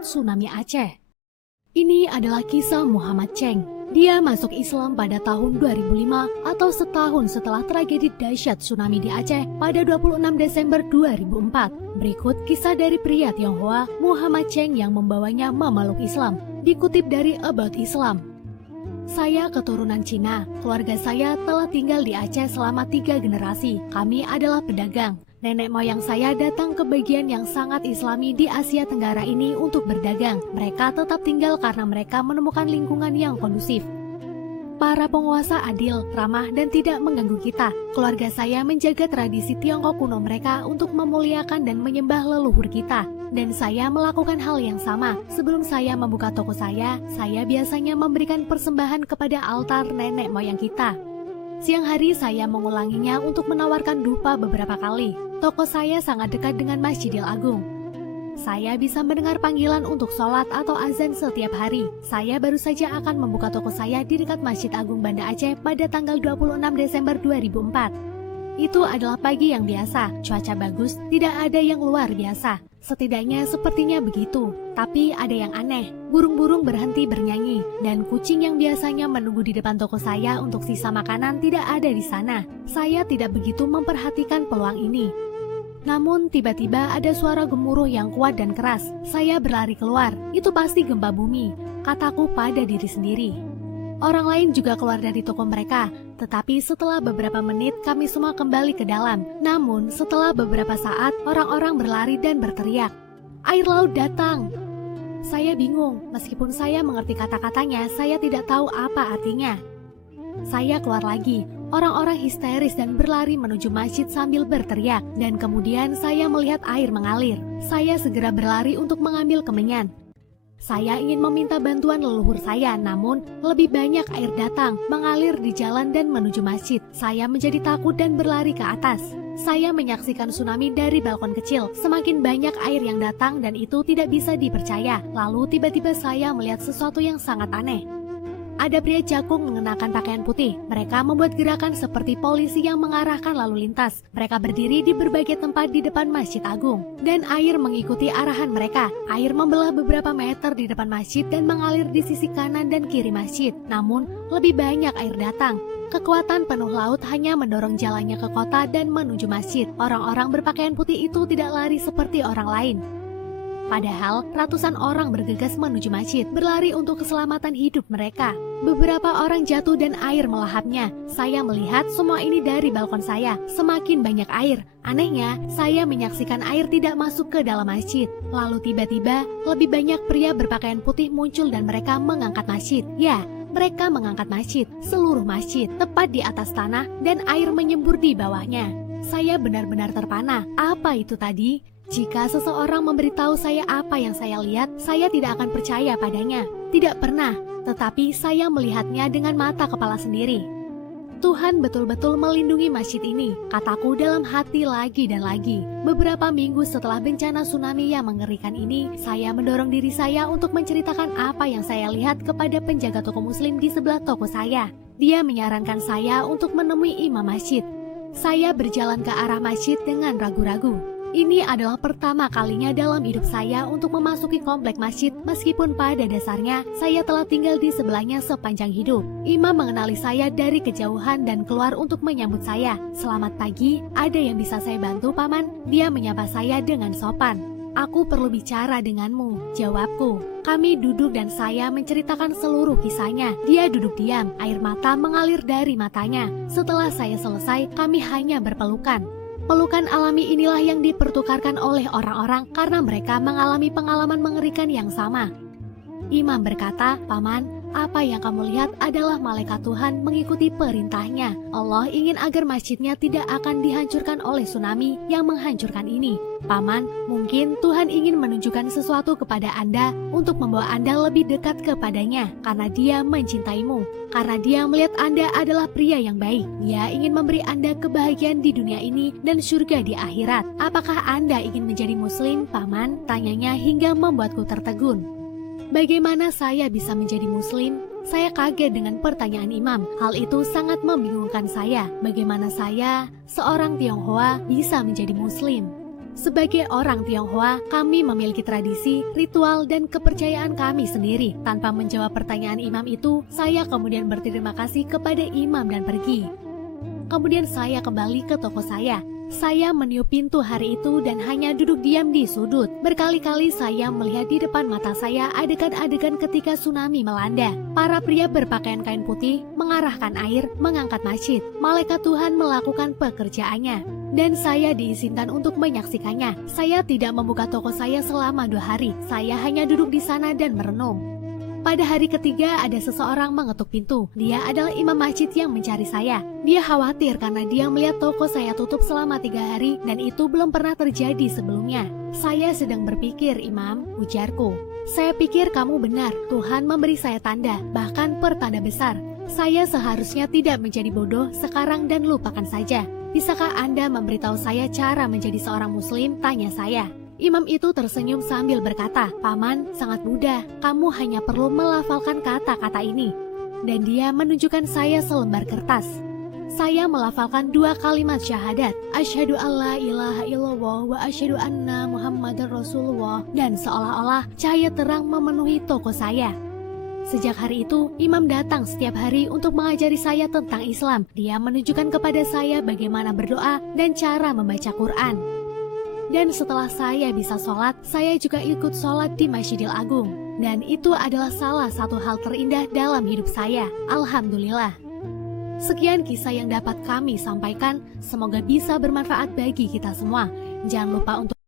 saat tsunami Aceh. Ini adalah kisah Muhammad Cheng. Dia masuk Islam pada tahun 2005 atau setahun setelah tragedi dahsyat tsunami di Aceh pada 26 Desember 2004. Berikut kisah dari pria Tionghoa Muhammad Cheng yang membawanya memeluk Islam. Dikutip dari About Islam. Saya keturunan Cina. Keluarga saya telah tinggal di Aceh selama 3 generasi. Kami adalah pedagang. Nenek moyang saya datang ke bagian yang sangat islami di Asia Tenggara ini untuk berdagang. Mereka tetap tinggal karena mereka menemukan lingkungan yang kondusif. Para penguasa adil, ramah, dan tidak mengganggu kita. Keluarga saya menjaga tradisi Tiongkok kuno mereka untuk memuliakan dan menyembah leluhur kita. Dan saya melakukan hal yang sama. Sebelum saya membuka toko saya biasanya memberikan persembahan kepada altar nenek moyang kita. Siang hari saya mengulanginya untuk menawarkan dupa beberapa kali. Toko saya sangat dekat dengan Masjidil Agung. Saya bisa mendengar panggilan untuk sholat atau azan setiap hari. Saya baru saja akan membuka toko saya di dekat Masjid Agung Banda Aceh pada tanggal 26 Desember 2004. Itu adalah pagi yang biasa, cuaca bagus, tidak ada yang luar biasa. Setidaknya sepertinya begitu. Tapi ada yang aneh, burung-burung berhenti bernyanyi, dan kucing yang biasanya menunggu di depan toko saya untuk sisa makanan tidak ada di sana. Saya tidak begitu memperhatikan peluang ini. Namun tiba-tiba ada suara gemuruh yang kuat dan keras. Saya berlari keluar, itu pasti gempa bumi, kataku pada diri sendiri. Orang lain juga keluar dari toko mereka, tetapi setelah beberapa menit kami semua kembali ke dalam. Namun setelah beberapa saat orang-orang berlari dan berteriak, "Air laut datang!" Saya bingung, meskipun saya mengerti kata-katanya, saya tidak tahu apa artinya. Saya keluar lagi. Orang-orang histeris dan berlari menuju masjid sambil berteriak, dan kemudian saya melihat air mengalir. Saya segera berlari untuk mengambil kemenyan. Saya ingin meminta bantuan leluhur saya, namun lebih banyak air datang, mengalir di jalan dan menuju masjid. Saya menjadi takut dan berlari ke atas. Saya menyaksikan tsunami dari balkon kecil. Semakin banyak air yang datang dan itu tidak bisa dipercaya. Lalu tiba-tiba saya melihat sesuatu yang sangat aneh. Ada pria jakung mengenakan pakaian putih. Mereka membuat gerakan seperti polisi yang mengarahkan lalu lintas. Mereka berdiri di berbagai tempat di depan Masjid Agung. Dan air mengikuti arahan mereka. Air membelah beberapa meter di depan masjid dan mengalir di sisi kanan dan kiri masjid. Namun, lebih banyak air datang. Kekuatan penuh laut hanya mendorong jalannya ke kota dan menuju masjid. Orang-orang berpakaian putih itu tidak lari seperti orang lain. Padahal ratusan orang bergegas menuju masjid, berlari untuk keselamatan hidup mereka. Beberapa orang jatuh dan air melahapnya. Saya melihat semua ini dari balkon saya. Semakin banyak air. Anehnya, saya menyaksikan air tidak masuk ke dalam masjid. Lalu tiba-tiba, lebih banyak pria berpakaian putih muncul dan mereka mengangkat masjid. Ya, mereka mengangkat masjid, seluruh masjid, tepat di atas tanah dan air menyembur di bawahnya. Saya benar-benar terpana. Apa itu tadi? Jika seseorang memberitahu saya apa yang saya lihat, saya tidak akan percaya padanya. Tidak pernah, tetapi saya melihatnya dengan mata kepala sendiri. Tuhan betul-betul melindungi masjid ini, kataku dalam hati lagi dan lagi. Beberapa minggu setelah bencana tsunami yang mengerikan ini, saya mendorong diri saya untuk menceritakan apa yang saya lihat kepada penjaga toko muslim di sebelah toko saya. Dia menyarankan saya untuk menemui imam masjid. Saya berjalan ke arah masjid dengan ragu-ragu. Ini adalah pertama kalinya dalam hidup saya untuk memasuki komplek masjid, meskipun pada dasarnya saya telah tinggal di sebelahnya sepanjang hidup. Imam mengenali saya dari kejauhan dan keluar untuk menyambut saya. "Selamat pagi, ada yang bisa saya bantu, Paman?" Dia menyapa saya dengan sopan. "Aku perlu bicara denganmu," jawabku. Kami duduk dan saya menceritakan seluruh kisahnya. Dia duduk diam, air mata mengalir dari matanya. Setelah saya selesai, kami hanya berpelukan. Pelukan alami inilah yang dipertukarkan oleh orang-orang karena mereka mengalami pengalaman mengerikan yang sama. Imam berkata, "Paman, apa yang kamu lihat adalah malaikat Tuhan mengikuti perintahnya. Allah ingin agar masjidnya tidak akan dihancurkan oleh tsunami yang menghancurkan ini. Paman, mungkin Tuhan ingin menunjukkan sesuatu kepada Anda untuk membawa Anda lebih dekat kepadanya karena Dia mencintaimu. Karena Dia melihat Anda adalah pria yang baik. Dia ingin memberi Anda kebahagiaan di dunia ini dan surga di akhirat. Apakah Anda ingin menjadi muslim, Paman?" Tanyanya hingga membuatku tertegun. Bagaimana saya bisa menjadi muslim? Saya kaget dengan pertanyaan imam. Hal itu sangat membingungkan saya. Bagaimana saya, seorang Tionghoa, bisa menjadi muslim? Sebagai orang Tionghoa, kami memiliki tradisi, ritual, dan kepercayaan kami sendiri. Tanpa menjawab pertanyaan imam itu, saya kemudian berterima kasih kepada imam dan pergi. Kemudian saya kembali ke toko saya. Saya meniup pintu hari itu dan hanya duduk diam di sudut. Berkali-kali saya melihat di depan mata saya adegan-adegan ketika tsunami melanda. Para pria berpakaian kain putih mengarahkan air, mengangkat masjid. Malaikat Tuhan melakukan pekerjaannya. Dan saya diizinkan untuk menyaksikannya. Saya tidak membuka toko saya selama 2 hari. Saya hanya duduk di sana dan merenung. Pada hari ketiga ada seseorang mengetuk pintu. Dia adalah imam masjid yang mencari saya. Dia khawatir karena dia melihat toko saya tutup selama 3 hari dan itu belum pernah terjadi sebelumnya. Saya sedang berpikir, Imam, ujarku. Saya pikir kamu benar. Tuhan memberi saya tanda, bahkan pertanda besar. Saya seharusnya tidak menjadi bodoh sekarang dan lupakan saja. Bisakah Anda memberitahu saya cara menjadi seorang muslim? Tanya saya. Imam itu tersenyum sambil berkata, Paman, sangat mudah. Kamu hanya perlu melafalkan kata-kata ini. Dan dia menunjukkan saya selembar kertas. Saya melafalkan 2 kalimat syahadat. Asyhadu alla ilaha illallah wa asyhadu anna Muhammadar Rasulullah. Dan seolah-olah cahaya terang memenuhi toko saya. Sejak hari itu, imam datang setiap hari untuk mengajari saya tentang Islam. Dia menunjukkan kepada saya bagaimana berdoa dan cara membaca Quran. Dan setelah saya bisa sholat, saya juga ikut sholat di Masjidil Agung. Dan itu adalah salah satu hal terindah dalam hidup saya. Alhamdulillah. Sekian kisah yang dapat kami sampaikan. Semoga bisa bermanfaat bagi kita semua. Jangan lupa untuk